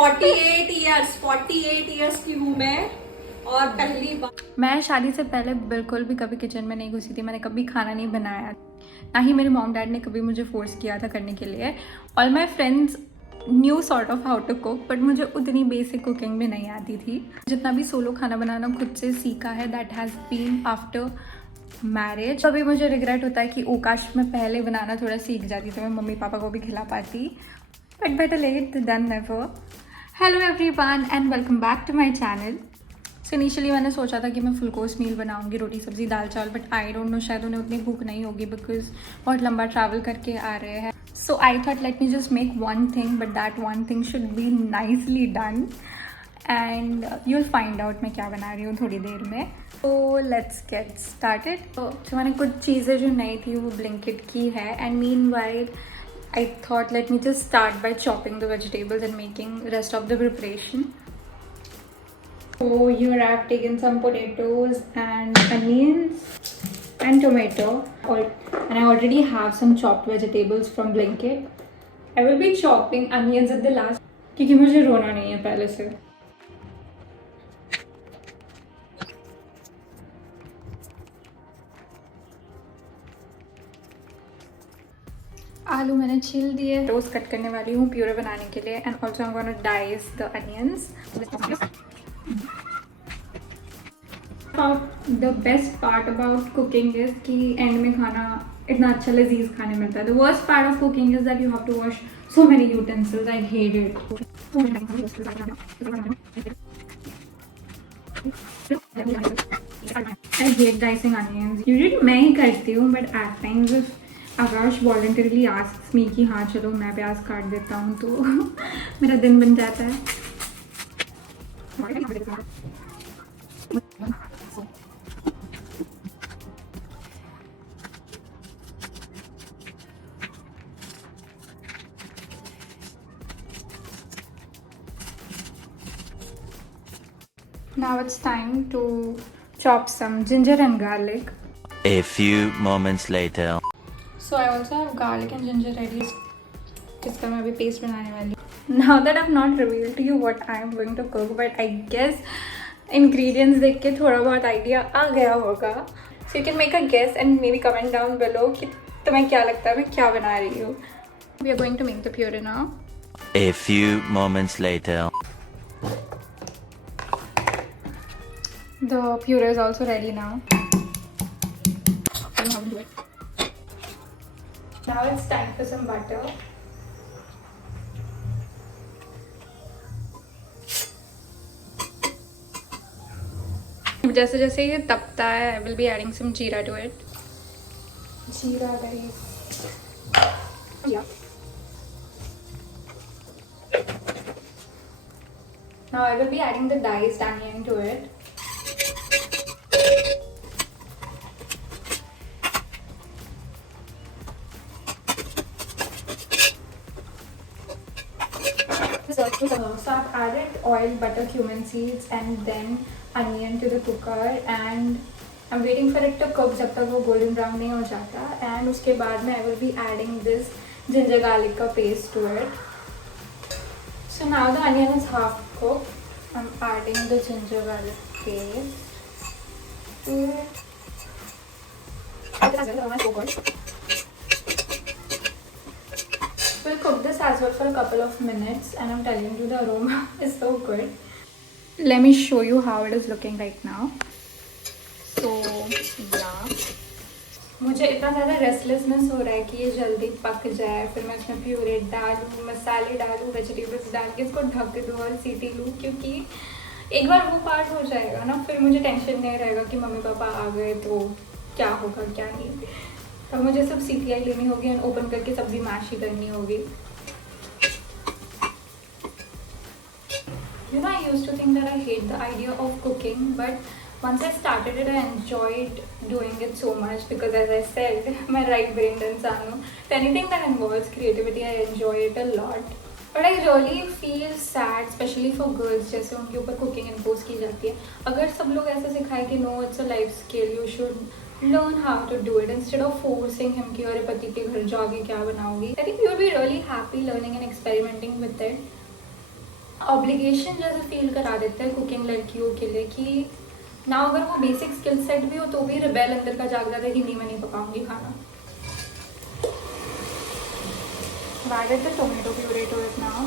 48 years की हूँ मैं। और पहली बार मैं शादी से पहले बिल्कुल भी कभी किचन में नहीं घुसी थी। मैंने कभी खाना नहीं बनाया, ना ही मेरे मॉम डैड ने कभी मुझे फोर्स किया था करने के लिए। All my friends new sort of how to cook, but मुझे उतनी बेसिक कुकिंग भी नहीं आती थी। जितना भी सोलो खाना बनाना खुद से सीखा है, that has been after marriage. अभी मुझे रिग्रेट होता है कि ओकाश में पहले बनाना थोड़ा सीख जाती तो मैं मम्मी पापा को भी खिला पाती, but better late than never. Hello everyone and welcome back to my channel. So initially मैंने सोचा था कि मैं फुल कोर्स मील बनाऊंगी, रोटी सब्जी दाल चावल, बट आई डोंट नो, शायद उन्हें उतनी भूख नहीं होगी बिकॉज बहुत लंबा ट्रैवल करके आ रहे हैं। So I thought let me just make one thing, but that one thing should be nicely done and you will find out मैं क्या बना रही हूँ थोड़ी देर में। तो लेट्स गेट स्टार्टेड। तो जो मैंने कुछ चीज़ें जो नहीं थी वो ब्लिंकिट की है, and mean while I thought let me just start by chopping the vegetables and making rest of the preparation. So here I have taken some potatoes and onions and tomato, and I already have some chopped vegetables from Blinkit. I will be chopping onions at the last क्योंकि मुझे रोना नहीं है पहले से। आलू मैंने छील दिए, रोस्ट कट करने वाली हूँ प्यूरे बनाने के लिए, and also I am gonna dice the onions. The best part about cooking is कि एंड में खाना इतना अच्छा लजीज खाने मिलता है। The worst part of cooking is that you have to wash so many utensils. I hate it. I hate dicing onions. Usually मैं ही करती हूँ, but at times if Aakash voluntarily asks me कि हाँ चलो मैं प्याज काट देता हूँ तो मेरा दिन बन जाता है। Now it's time to chop some ginger and garlic. A few moments later. So I also have garlic and ginger ready, जिसका मैं अभी पेस्ट बनाने वाली हूँ। Now that I've not revealed to you what I am going to cook, but I guess ingredients देख के थोड़ा बहुत idea आ गया होगा. So you can make a guess and maybe comment down below कि तुम्हें क्या लगता है मैं क्या बना रही हूँ. We are going to make the puree now. A few moments later. The puree is also ready now. Now it's time for some butter. जैसे जैसे ये तपता है, I will be adding some jeera to it. Jeera guys. Yeah. Now I will be adding the diced onion to it. So I've added oil, butter, cumin seeds and then onion to the cooker, and I'm waiting for it to cook जब तक वो golden brown नहीं हो जाता, and उसके बाद में I will be adding this ginger garlic का paste to it. So now the onion is half cooked. I'm adding the ginger garlic paste to it. We'll cook this as well for a couple of minutes, and I'm telling you the aroma is so good. Let me show you how it is looking right now. So yeah, मुझे इतना ज़्यादा restlessness हो रहा है कि ये जल्दी पक जाए, फिर मैं इसमें प्यूरे डालूँ, मसाले डालूँ, वेजिटेबल्स डाल के इसको ढक दूँ और सीटी लूँ, क्योंकि एक बार वो पार्ट हो जाएगा ना फिर मुझे टेंशन नहीं रहेगा कि मम्मी पापा आ गए तो क्या होगा क्या नहीं। अब मुझे सब सीटियाँ लेनी होगी एंड ओपन करके सब्जी मैश ही करनी होगी। You know, I used to think that I hate the idea of cooking, but once I started it, I enjoyed doing it so much because, as I said, मैं right brained इंसान हूँ. So anything that involves creativity, I enjoy it a lot. But I really feel sad, especially for girls, जैसे उनके ऊपर cooking impose की जाती है. अगर सब लोग ऐसे सिखाए कि no, it's a life skill, you should learn how to do it instead of forcing him कि अरे पति के घर जाके क्या बनाओगी. I think you would be really happy learning and experimenting with it. Obligation जैसे फील करा देते हैं कुकिंग लड़कियों के लिए कि ना अगर वो बेसिक स्किल सेट भी हो तो भी रिबेल अंदर का जाग जाता है कि नहीं मैं नहीं पकाऊंगी खाना। added the tomato puree to it now.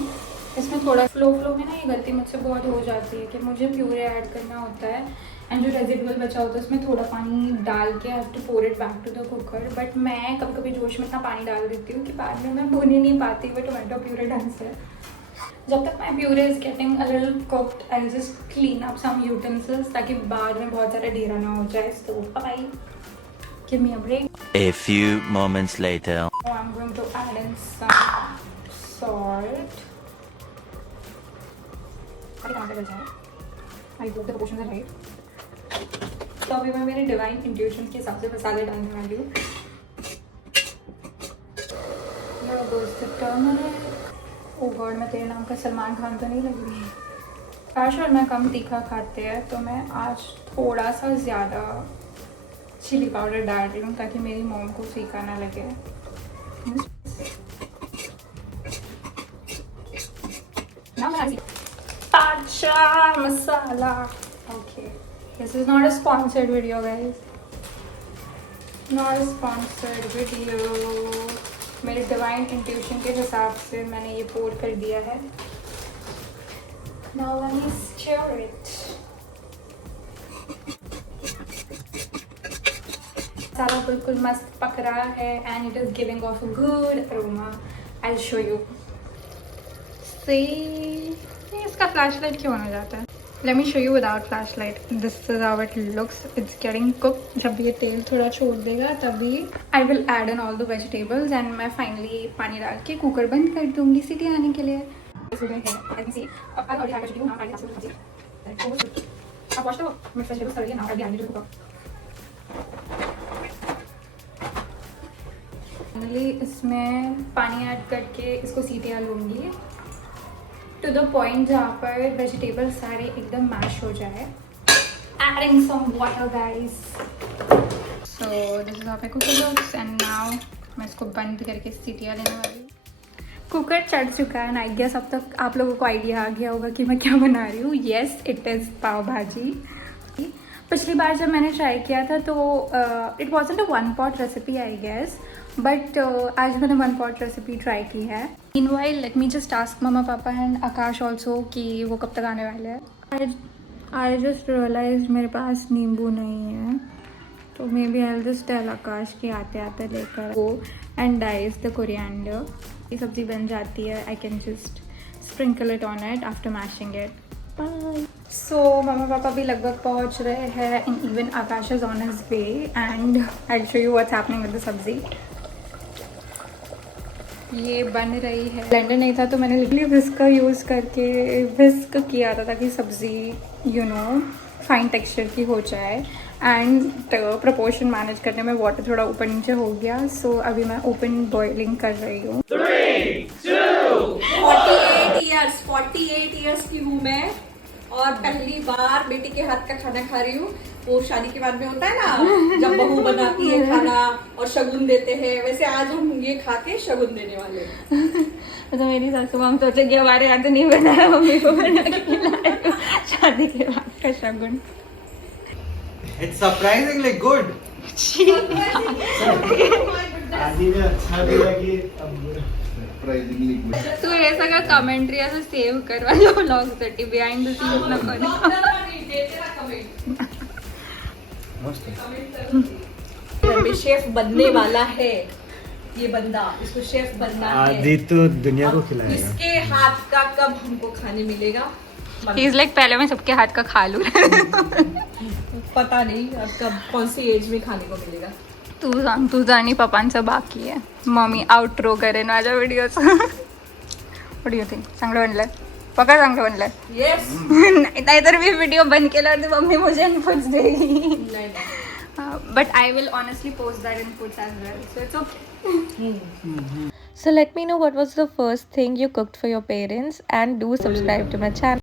इसमें थोड़ा फ्लो में ना ये गलती मुझसे बहुत हो जाती है कि मुझे प्यूरे ऐड करना होता है एंड जो रेजिडुअल बचा होता है उसमें थोड़ा पानी डाल के I have to pour it back to the cooker. But मैं कभी कभी जोश में इतना पानी डाल देती हूँ कि बाद में मैं भून ही नहीं पाती वो टोमेटो प्यूरे ढंग से। जब तक my puree is getting a little cooked I just clean up some utensils ताकि बाद में बहुत सारा ढेरा ना हो जाए। तो bye, give me a break. A few moments later. Now I'm going to add in some salt. अभी टमाटर डल जाए, I hope the proportions are right. तो अभी मैं मेरे डिवाइन इंट्यूशन के हिसाब से मसाले डालने वाली हूँ। Now goes the turmeric. Oh God, मैं तेरे नाम का सलमान खान तो नहीं लग रही है। काश और मैं कम तीखा खाते हैं तो मैं आज थोड़ा सा ज़्यादा चिली पाउडर डाल रही हूँ ताकि मेरी मॉम को तीखा ना लगे। पाचा मसाला। Okay, this is not a sponsored video guys, not a sponsored video. मेरे डिवाइन इंट्यूशन के हिसाब से मैंने ये पोर कर दिया है। Now let me stir it. मसाला बिल्कुल मस्त पक रहा है and it is giving off a good aroma. I'll show you. See, इसका flashlight क्यों होना जाता है? Let me show you without flashlight. This is how it looks. It's getting cooked. जब ये तेल थोड़ा छोड़ देगा तभी I will add in all the vegetables and मैं finally पानी डाल के कुकर बंद कर दूंगी सीटी आने के लिए। अब watch the mixed vegetables thoroughly now. I'll be adding it to the cooker. Finally इसमें पानी ऐड करके इसको सीटियाँ लूँगी टू द पॉइंट जहाँ पर वेजिटेबल सारे एकदम मैश हो जाए। Adding some water guys. So this is how my cooker looks and now मैं इसको बंद करके सीटियाँ लेने वाली हूँ। कुकर चढ़ चुका है एंड आई गेस अब तक आप लोगों को आइडिया आ गया होगा कि मैं क्या बना रही हूँ। येस, इट इज़ पाव भाजी। पिछली बार जब मैंने ट्राई किया था तो it wasn't a one pot recipe I guess, but आज मैंने वन पॉट रेसिपी ट्राई की है। Meanwhile let me just ask mama papa and Akash also कि वो कब तक आने वाले हैं। आई जस्ट रियलाइज मेरे पास नींबू नहीं है तो maybe I just tell Akash के आते आते लेकर वो एंड डाइज द कोरिएंडर। ये सब्जी बन जाती है, I can just sprinkle it on it after mashing it. Bye. So mama papa भी लगभग पहुंच रहे हैं and even Akash is on his way and I will show you what's happening with the sabzi. ये बन रही है। ब्लेंडर नहीं था तो मैंने लिटरली विस्क का यूज़ करके विस्क किया था ताकि सब्ज़ी यू नो फाइन टेक्सचर की हो जाए एंड प्रोपोर्शन मैनेज करने में वाटर थोड़ा ऊपर नीचे हो गया। सो अभी मैं ओपन बॉइलिंग कर रही हूँ। 48 इयर्स की हूँ मैं और पहली बार बेटी के हाथ का खाना खा रही हूँ। वो शादी के बाद में होता है ना जब बहू बनाती है खाना और शगुन देते हैं, वैसे आज हम ये खा के शगुन देने वाले हैं। तो मेरी सासू माँ सोचेगी हमारे यहाँ तो नहीं बनाया, मम्मी को बना के खिलाया शादी के बाद का शगुन। It's surprisingly good. आदि ने अच्छा दिया कि सरप्राइजिंगली गुड। तू हे सगळं कमेंट्री असं सेव्ह कर माझ्या व्लॉगसाठी बिहाइंड द सीन्स नको ना। शेफ बनने वाला है ये बंदा, इसको शेफ बनना है। आदि तो दुनिया को खिलाएगा। इसके हाथ का कब हमको खाने मिलेगा? He's like पहले मैं सबके हाथ का खा लूँ। पता नहीं अब कब कौन सी एज में खाने को मिलेगा। तू जाणी पप्पांचं बाकी आहे। मम्मी आउट्रो करेन माझ्या व्हिडिओचं। What do you think? चांगलं बनलंय? पक्का चांगलं बनलंय? यस। नाहीतर मी व्हिडिओ बंद केल्यावरती मम्मी मुझे इनपुट्स देगी। But I will honestly post that inputs as well, so it's okay. So let me know what was the first thing you cooked for your parents and do subscribe to my channel.